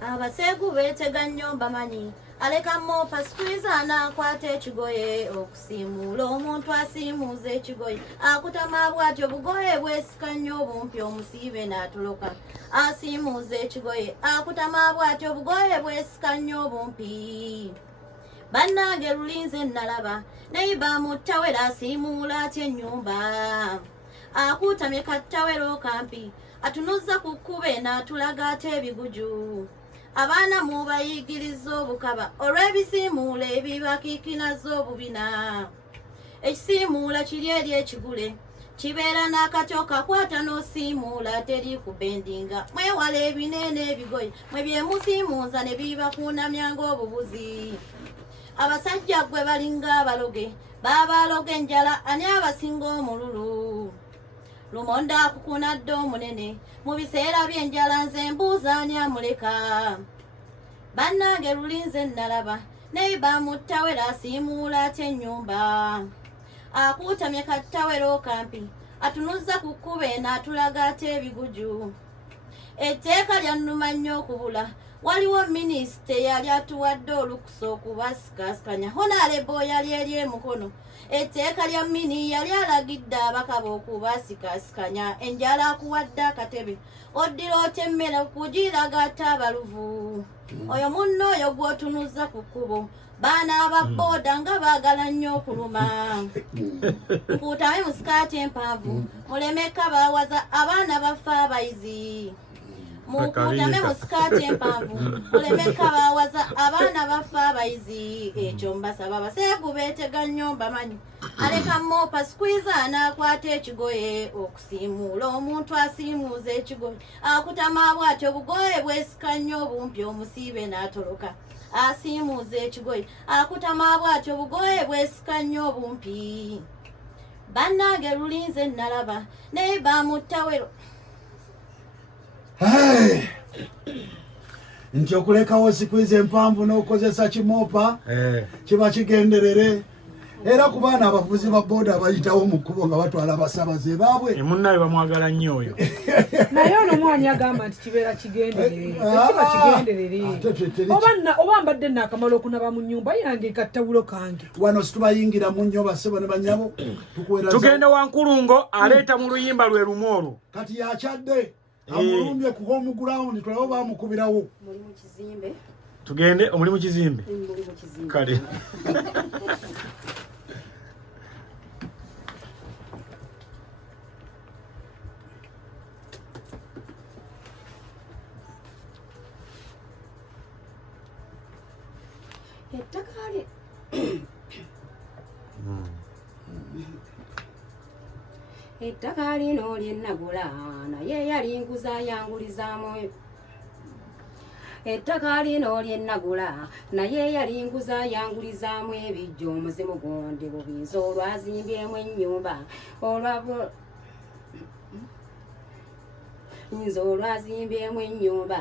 Abasegu beteganya bamanyi aleka mopa squeeze na kwate ekigoye okusimula omuntu asimuze ekigoye akutama bwatyo bugoye bwesikanya obumpi omusibe n'atoloka asimuze ekigoye akutama bwatyo bugoye bwesikanya obumpi bannange lulinze nalaba neiba mutawera asimula atya ennyumba akutamye kattawero kampi atunuza ku kkube n'atulaga ate ebiguju abaana mubayigiriza obukaba olw'ebisiimuula ebibakiikinaza obubina ekisiimuula kiri eri ekigule kibeera n'akatyo kakwata n'osiimuula teri kubendinga mwewala ebinene ebigoye mwe byemusiimuuza ne bibakuunamya ng'obubuzi abasajja gwe balinga abaloge baabaloga enjala ani abasinga omululu lumonda akukunadde omunene mu biseera by'enjala nze mbuuza ani amuleka bannange lulinze nalaba neiba muttawera asiimuula atya ennyumba akuutamye kattawero kampi atunuza ku kkube n'atulaga ate ebiguju etteeka lyannuma nnyo okubula waliwo minisita eyali atuwadde olukusa okubasikaasikanya honalebo yali eri emukono etteeka lya mini yali alagidde abakaba okubasikaasikanya enjala akuwadde akatebe oddira otemmera okugiraga ate abaluvu oyo munno oyo gw'otunuza ku kkubo baana ababooda nga baagala nnyo okuluma nkuutame mu sikaati empanvu mulemeka baawaza abaana bafe abayizi mukutame mu sikaati empanvu mulemeka baawaza abaana bafe abayizi ekyo mbasaba baseegu beeteganya bamanyi aleka mopa squeeze n'akwata ekigoye okusiimuula omuntu asiimuuza ekigoye akutama bwatyo bugoye bwesikanya obumpi omusiibe n'atoloka asiimuuza ekigoye akutama bwatyo bugoye bwesikanya obumpi bannange lulinze nalaba neiba muttawero nti okulekawo sikwiza empanvu n'okozesa kimopa kiba kigenderere era ku baana abavuzi ba booda abayitawo mu kkubo nga batwala abasabaze baabwe munnaye bamwagala nnyo oyo naye ono omwani agamba nti kibeera kigenderere kiba kigenderere oba mbadde naakamala okunaba mu nnyumba yange kattawulo kange wano situbayingira mu nnyo basebo ne banyabo tugende wankulungo aleeta mu luyimba lwe lumu olwo kati yakyadde amulumbye ku home ground tulabe bamukubirawo tugende omuli mu kizimbe kale ettaka lino lyennagula naye yalinguza yangulizaamu ettaka lino lyennagula naye yalinguza yangulizaamu ebijjo omuzimu gondi bubiza olwazimbyemu ennyumba nze olwazimbyemu ennyumba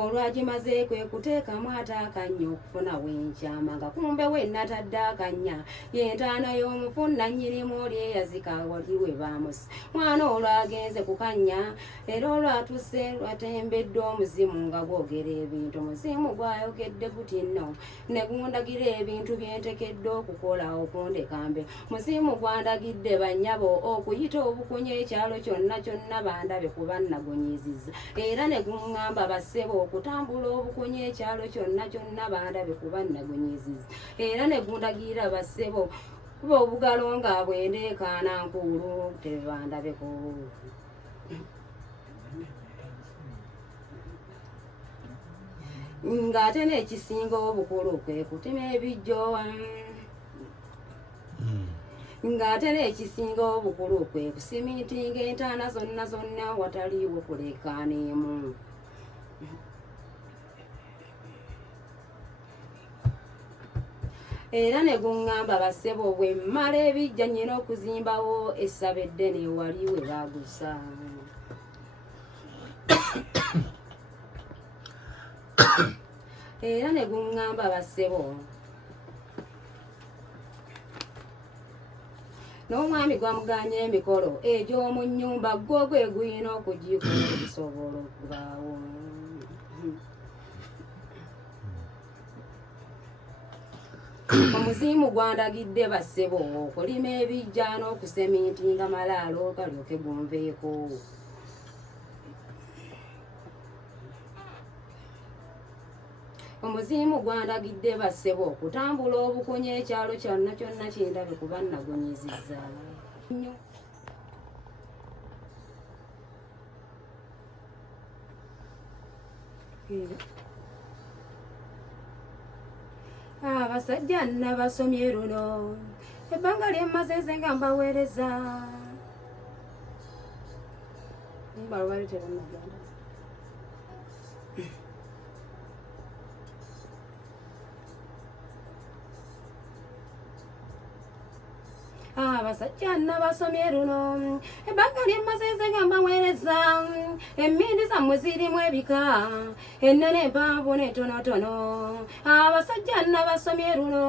olwagimaze kwe kuteekamu ate akanya okufuna wenkyama nga kumbe wennatadde akanya yentaana y'omufu nannyirimu oli eyazika wali we baamusi mwana olwagenze ku kanya era olwatuse lwatembedde omuzimu nga gwogera ebintu muzimu gwayogedde guti nno ne gundagira ebintu byentekedde okukola okundekambe muzimu gwandagidde bannyabo okuyita obukunya ekyalo kyonna kyonna bandabe kuba nagonyi era ne guŋŋamba bassebo okutambula obukunya ekyalo kyonna kyonna bandabe kuba nagunyiziza era ne gundagira bassebo kuba obugalo nga bwendeekaana nkuulu tebandabeko ng'ate n'ekisinga obukulu kwe kutema ebijjowa ng'ate n'ekisinga obukulu kwe kusimitinga entaana zonna zonna wataliiwo kulekaaniemu era ne guŋŋamba bassebo bwe mmala ebijja nnyina okuzimbawo essaba eddene wali we baagusa era ne guŋŋamba bassebo n'omwami gwamuganya emikolo egy'omu nnyumba gwo gwe guyina okugikusobola okubaawo omuzimu gwandagidde bassebo okulima ebijja n'okuseminti nga malaalo galyoke gunveeko. Omuzimu gwandagidde bassebo okutambula obukunya ekyalo kyonna kyonna kindabe kuba nagonyezizza. Abasajja nabasomye luno ebbanga lyemmaze nze nga mbaweereza. Abasajja nabasomye luno ebbanga lyemmaze nze nga mbaweereza. Emmindi zammwe zirimu ebika ennene empanvu n'entonotono. Abasajja nabasomye luno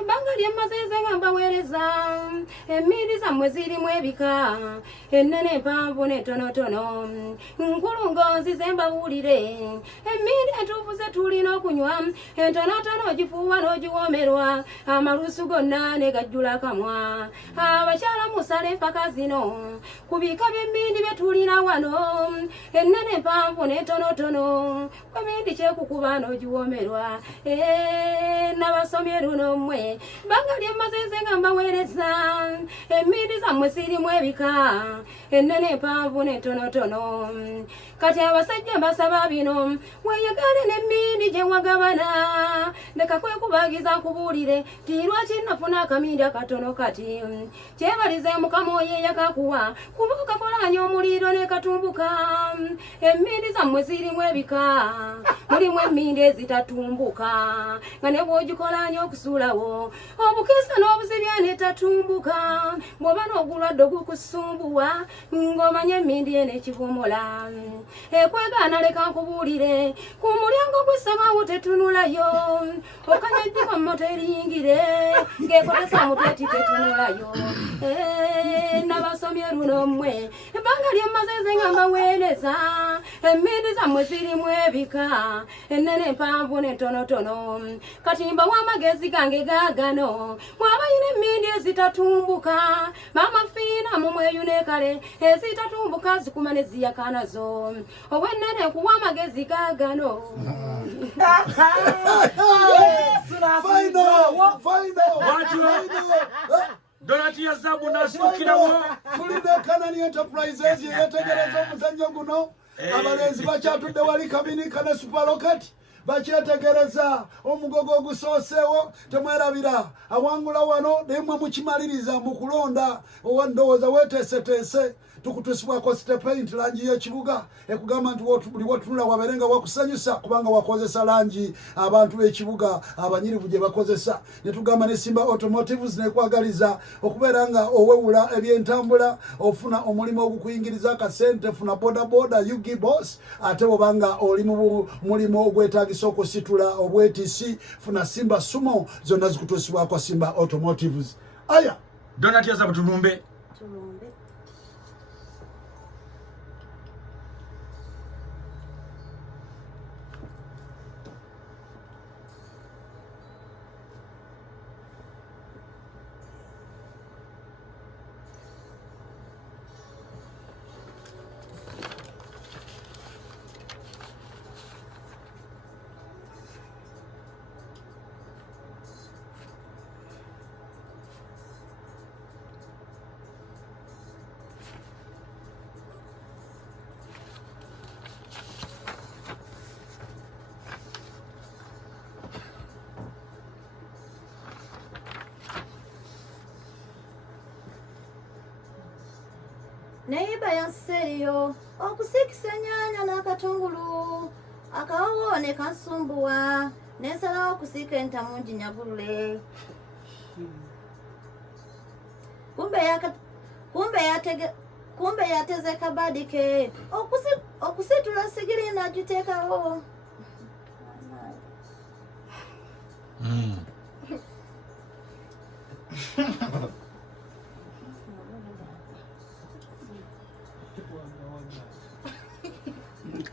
ebbanga lyemmaze nze nga mbaweereza. Emmindi zammwe zirimu ebika ennene empanvu n'entonotono. Nkulungo nzize mbabuulire emmindi entuufu ze tulina okunywa entonotono ogifuuwa n'ogiwoomerwa amalusu gonna ne gajjula akamwa. Abakyala musale empaka zino ku bika by'emmindi bye tulina wano ennene empanvu n'entonotono kwemmindi kyekukuba n'ogiwoomerwa. Nabasomye luno mmwe ebbanga lyemmaze nze nga mbaweereza. Emmindi zammwe zirimu ebika ennene empanvu n'entonotono. Kati abasajja mbasaba bino weeyagale n'emmindi gye wagabana. Leka kwekubagiza nkubuulire ti lwaki nafuna akamindi akatono kati. Kyebalize mukama oyo eyakakuwa kuba okakolanya omuliro ne katumbuka. Emmindi zammwe zirimu ebika mulimu emmindi ezitatumbuka nga ne bw'ogikolanya okusuulawo obukisa n'obuzibya n'etatumbuka. Bw'oba n'ogulwadde ogukusumbuwa ng'omanya emmindi eno ekivumola. Ekwegaana leka nkubuulire ku mulyango gw'essabaawo tetunulayo okanyajjiko mmoto eriyingire ng'ekozesa muteti tetunulayo. Nabasomye luno mmwe ebbanga lyemmaze nze nga mbaweereza. Emmindi zammwe zirimu ebika ennene empanvu n'entonotono. Kati mbawa amagezi gange gaagano mwabayina emmindi ezitatumbuka. Maama fiina mu mweyunekale ezitatumbuka zikuma ne ziyaka nazo. Ow'ennene nkuwa amagezi gaagano. Donati ya zabu nasukirawo. Tulinde Kanani Enterprises yetegereza omuzannyo guno. Abalenzi bakyatudde wali Kabinika ne Superlocket bakyetegereza omugogo ogusoosewo. Temwerabira awangula wano nemwe mukimaliriza mu kulonda owandowooza weeteeseteese tukutusibwako Stepaint langi y'ekibuga ekugamba nti buli wotunula wabeere nga wakusanyusa kubanga wakozesa langi abantu b'ekibuga abanyirivu gye bakozesa. Ne tugamba ne Simba Automotives nekwagaliza okubeera nga owewula ebyentambula ofuna omulimu ogukuyingiriza akasente. Funa bodaboda Yugi Boss ate bw'obanga oli mu mulimu ogwetaagisa okusitula obwetisi funa Simba Sumo zonna zikutusibwako Simba Automotives. Aya Donati ya zabu tulumbe. Neiba yanseriyo okusikisa ennyanya n'akatungulu akawowo ne kansumbuwa n'ensalawo okusiika entamu nginyagulule. Kumbe yateze kabadi ke okusitula sigiri n'agiteekawo.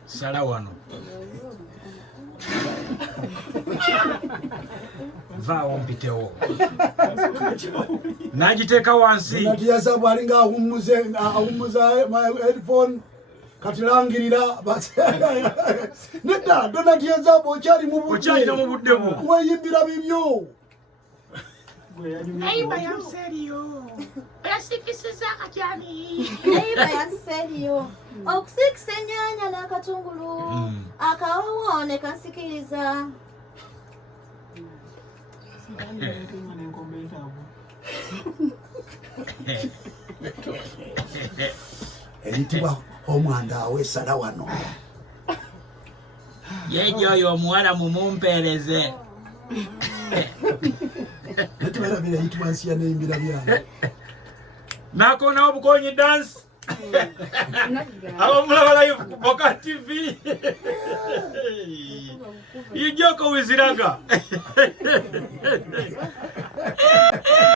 Sala wano. Vaawo mpitewo. N'agiteeka wansi. Natiyaza bwalinga awummuza headphone kati langirira nedda Donald Yazabo okyali mu budde bwo. Weeyimbira bibyo. Neighbor yanseriyo. Yasikisiza akatyami. Neighbor yanseriyo. Okusikisa ennyanya n'akatungulu. Akawowo ne kansikiriza. Eyitibwa omwanda awesala wano. Yejo oyo omuwala mumumpeereze. Netubalabira eyitibwa nsiya n'eyimbira byana. Nakonawo bukonyi dance. Abamulaba live ku Boka TV. Ijoko wiziraga.